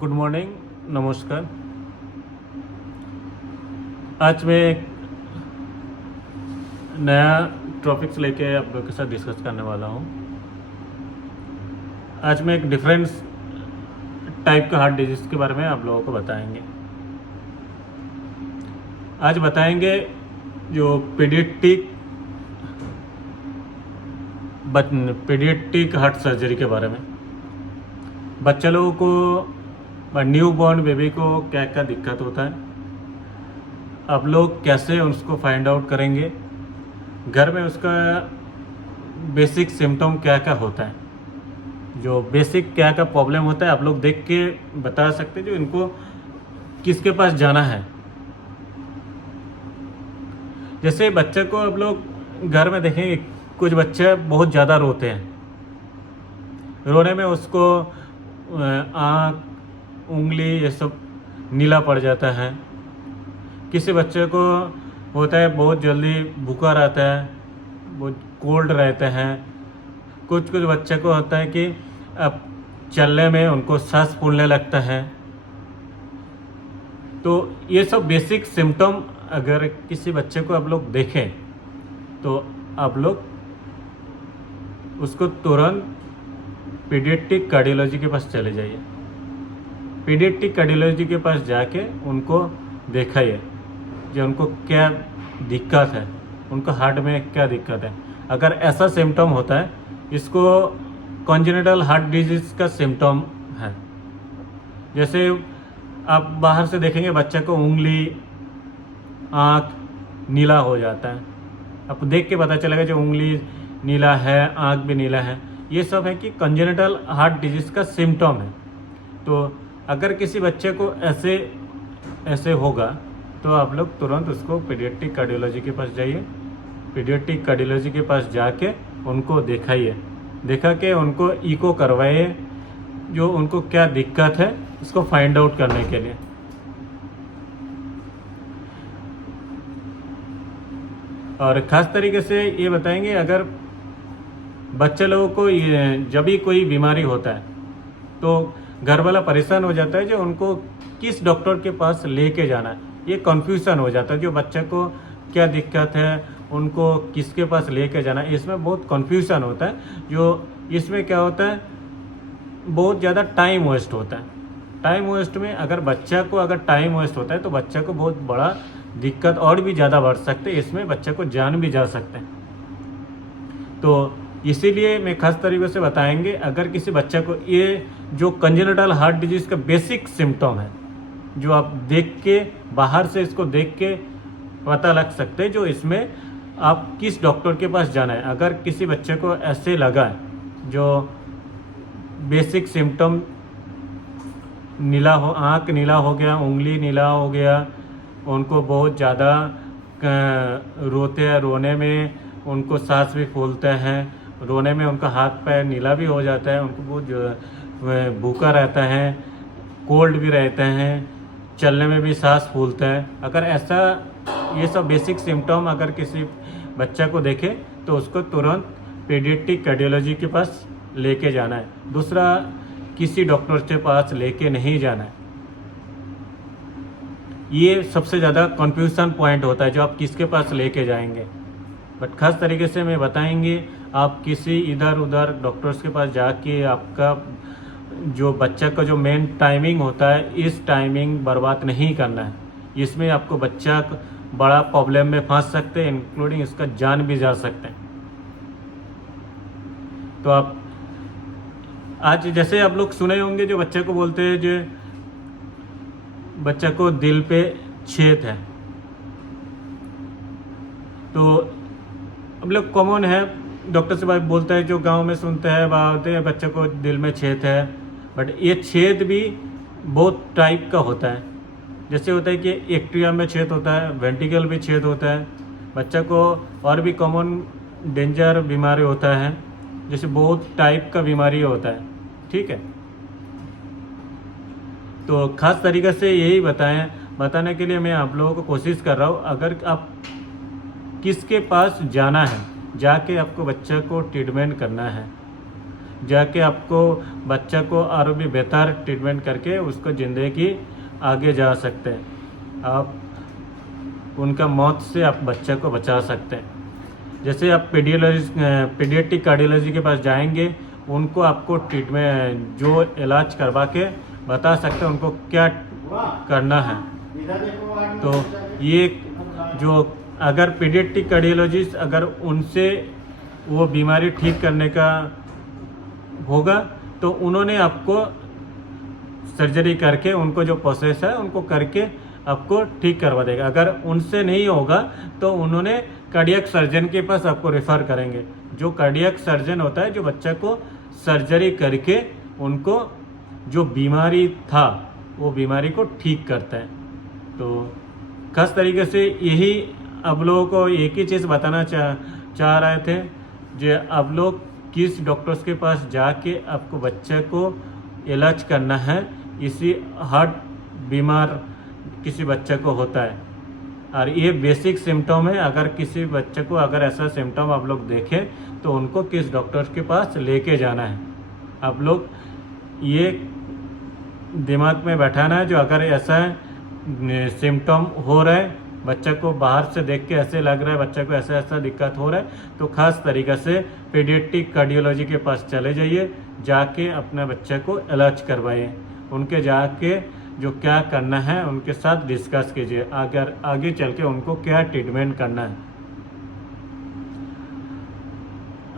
Good morning, नमस्कार। आज मैं एक नया टॉपिक्स लेके आप लोगों के साथ डिस्कस करने वाला हूँ। आज मैं एक डिफरेंट टाइप का हार्ट डिजीज़ के बारे में आप लोगों को बताएंगे। आज बताएंगे जो पीडियाट्रिक हार्ट सर्जरी के बारे में। बच्चे लोगों को, न्यू बॉर्न बेबी को क्या क्या दिक्कत होता है, आप लोग कैसे उसको फाइंड आउट करेंगे, घर में उसका बेसिक सिम्टम क्या क्या होता है, जो बेसिक क्या क्या प्रॉब्लम होता है आप लोग देख के बता सकते हैं, जो इनको किसके पास जाना है। जैसे बच्चे को आप लोग घर में देखेंगे, कुछ बच्चे बहुत ज़्यादा रोते हैं। रोने में उसको आँख, उंगली ये सब नीला पड़ जाता है। किसी बच्चे को होता है बहुत जल्दी भूखा रहता है, बहुत कोल्ड रहते हैं। कुछ कुछ बच्चे को होता है कि अब चलने में उनको सांस फूलने लगता है। तो ये सब बेसिक सिम्टम अगर किसी बच्चे को आप लोग देखें तो आप लोग उसको तुरंत पीडियाट्रिक कार्डियोलॉजी के पास चले जाइए। पीडियाट्रिक कार्डियोलॉजी के पास जाके उनको दिखाइए जो उनको क्या दिक्कत है, उनको हार्ट में क्या दिक्कत है। अगर ऐसा सिम्टम होता है, इसको कॉन्जेनिटल हार्ट डिजीज़ का सिम्टम है। जैसे आप बाहर से देखेंगे बच्चे को उंगली, आँख नीला हो जाता है, आपको देख के पता चलेगा जो उंगली नीला है, आँख भी नीला है। ये सब है कि कॉन्जेनिटल हार्ट डिजीज़ का सिम्टम है। तो अगर किसी बच्चे को ऐसे होगा तो आप लोग तुरंत उसको पीडियाट्रिक कार्डियोलॉजी के पास जाइए। पीडियाट्रिक कार्डियोलॉजी के पास जाके उनको दिखाइए, दिखा के उनको इको करवाइए जो उनको क्या दिक्कत है इसको फाइंड आउट करने के लिए। और ख़ास तरीके से ये बताएंगे, अगर बच्चे लोगों को जब भी कोई बीमारी होता है तो घर वाला परेशान हो जाता है जो उनको किस डॉक्टर के पास लेके जाना है, ये कन्फ्यूज़न हो जाता है। जो बच्चे को क्या दिक्कत है, उनको किसके पास लेके जाना है, इसमें बहुत कन्फ्यूज़न होता है। जो इसमें क्या होता है, बहुत ज़्यादा टाइम वेस्ट होता है। टाइम वेस्ट में अगर टाइम वेस्ट होता है तो बच्चे को बहुत बड़ा दिक्कत और भी ज़्यादा बढ़ सकते हैं, इसमें बच्चे को जान भी जा सकते हैं। तो इसीलिए मैं खास तरीके से बताएंगे, अगर किसी बच्चे को ये जो कंजेनिटल हार्ट डिजीज़ का बेसिक सिम्टम है, जो आप देख के बाहर से इसको देख के पता लग सकते हैं, जो इसमें आप किस डॉक्टर के पास जाना है। अगर किसी बच्चे को ऐसे लगा है जो बेसिक सिम्टम नीला हो, आँख नीला हो गया, उंगली नीला हो गया, उनको बहुत ज़्यादा रोते हैं, रोने में उनको सांस भी फूलते हैं, रोने में उनका हाथ पैर नीला भी हो जाता है, उनको बहुत भूखा रहता है, कोल्ड भी रहते हैं, चलने में भी सांस फूलता है। अगर ऐसा ये सब बेसिक सिम्टम अगर किसी बच्चा को देखे तो उसको तुरंत पीडियाट्रिक कार्डियोलॉजी के पास लेके जाना है। दूसरा, किसी डॉक्टर के पास लेके नहीं जाना है। ये सबसे ज़्यादा कन्फ्यूज़न पॉइंट होता है, जो आप किसके पास लेके जाएंगे। बट खास तरीके से मैं बताएंगे, आप किसी इधर उधर डॉक्टर्स के पास जाके आपका जो बच्चा का जो मेन टाइमिंग होता है, इस टाइमिंग बर्बाद नहीं करना है। इसमें आपको बच्चा बड़ा प्रॉब्लम में फंस सकते हैं, इंक्लूडिंग इसका जान भी जा सकते हैं। तो आप आज जैसे आप लोग सुने होंगे, जो बच्चे को बोलते हैं जो बच्चा को दिल पे छेद है, तो हम लोग कॉमन है, डॉक्टर से बात बोलता है, जो गांव में सुनते हैं बोलते हैं बच्चे को दिल में छेद है। बट ये छेद भी बहुत टाइप का होता है। जैसे होता है कि एट्रियम में छेद होता है, वेंट्रिकल भी छेद होता है। बच्चा को और भी कॉमन डेंजर बीमारी होता है, जैसे बहुत टाइप का बीमारी होता है, ठीक है। तो ख़ास तरीक़े से यही बताने के लिए मैं आप लोगों को कोशिश कर रहा हूँ। अगर आप किसके पास जाना है, जाके आपको बच्चा को ट्रीटमेंट करना है, जाके आपको बच्चा को और भी बेहतर ट्रीटमेंट करके उसको ज़िंदगी आगे जा सकते हैं। आप उनका मौत से आप बच्चा को बचा सकते हैं। जैसे आप पीडियाट्रिक कार्डियोलॉजी के पास जाएंगे, उनको आपको ट्रीटमेंट जो इलाज करवा के बता सकते हैं उनको क्या करना है। तो ये जो अगर पीडियाट्रिक कार्डियोलॉजिस्ट अगर उनसे वो बीमारी ठीक करने का होगा तो उन्होंने आपको सर्जरी करके उनको जो प्रोसेस है उनको करके आपको ठीक करवा देगा। अगर उनसे नहीं होगा तो उन्होंने कार्डियक सर्जन के पास आपको रेफ़र करेंगे। जो कार्डियक सर्जन होता है जो बच्चा को सर्जरी करके उनको जो बीमारी था वो बीमारी को ठीक करता है। तो खास तरीके से यही अब लोगों को एक ही चीज़ बताना चाह रहे थे, जो अब लोग किस डॉक्टर्स के पास जाके आपको बच्चे को इलाज करना है। इसी हार्ट बीमार किसी बच्चे को होता है और ये बेसिक सिम्टम है। अगर किसी बच्चे को अगर ऐसा सिम्टम आप लोग देखें तो उनको किस डॉक्टर के पास लेके जाना है। आप लोग ये दिमाग में बैठाना है, जो अगर ऐसा सिम्टम हो रहा है, बच्चे को बाहर से देख के ऐसे लग रहा है, बच्चे को ऐसा ऐसा दिक्कत हो रहा है, तो ख़ास तरीक़े से पीडियाट्रिक कार्डियोलॉजी के पास चले जाइए, जाके अपने बच्चे को इलाज करवाइए। उनके जाके जो क्या करना है उनके साथ डिस्कस कीजिए, अगर आगे चल के उनको क्या ट्रीटमेंट करना है।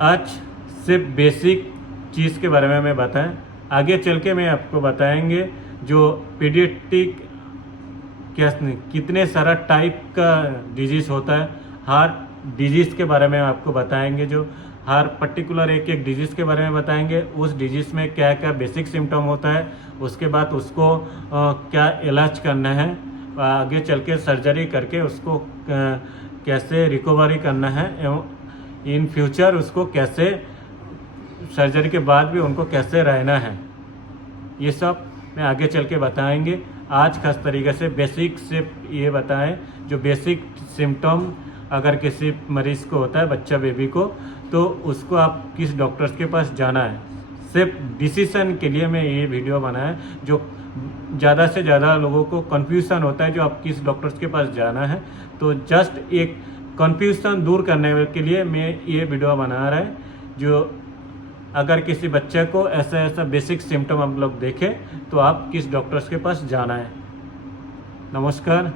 आज सिर्फ बेसिक चीज़ के बारे में मैं बताएं, आगे चल के मैं आपको बताएंगे जो पीडियाट्रिक कितने सारा टाइप का डिजीज़ होता है। हार्ट डिजीज़ के बारे में आपको बताएंगे, जो हर पर्टिकुलर एक डिजीज़ के बारे में बताएंगे। उस डिजीज़ में क्या क्या बेसिक सिम्टम होता है, उसके बाद उसको क्या इलाज करना है, आगे चल के सर्जरी करके उसको कैसे रिकवरी करना है, एवं इन फ्यूचर उसको कैसे सर्जरी के बाद भी उनको कैसे रहना है, ये सब मैं आगे चल के बताएंगे। आज खास तरीके से बेसिक से ये बताएं जो बेसिक सिम्टम अगर किसी मरीज़ को होता है, बच्चा बेबी को, तो उसको आप किस डॉक्टर्स के पास जाना है। सिर्फ डिसीजन के लिए मैं ये वीडियो बनाया, जो ज़्यादा से ज़्यादा लोगों को कन्फ्यूज़न होता है जो आप किस डॉक्टर्स के पास जाना है, तो जस्ट एक कन्फ्यूज़न दूर करने के लिए मैं ये वीडियो बना रहा है। जो अगर किसी बच्चे को ऐसा ऐसा बेसिक सिम्टम आप लोग देखें तो आप किस डॉक्टर्स के पास जाना है। नमस्कार।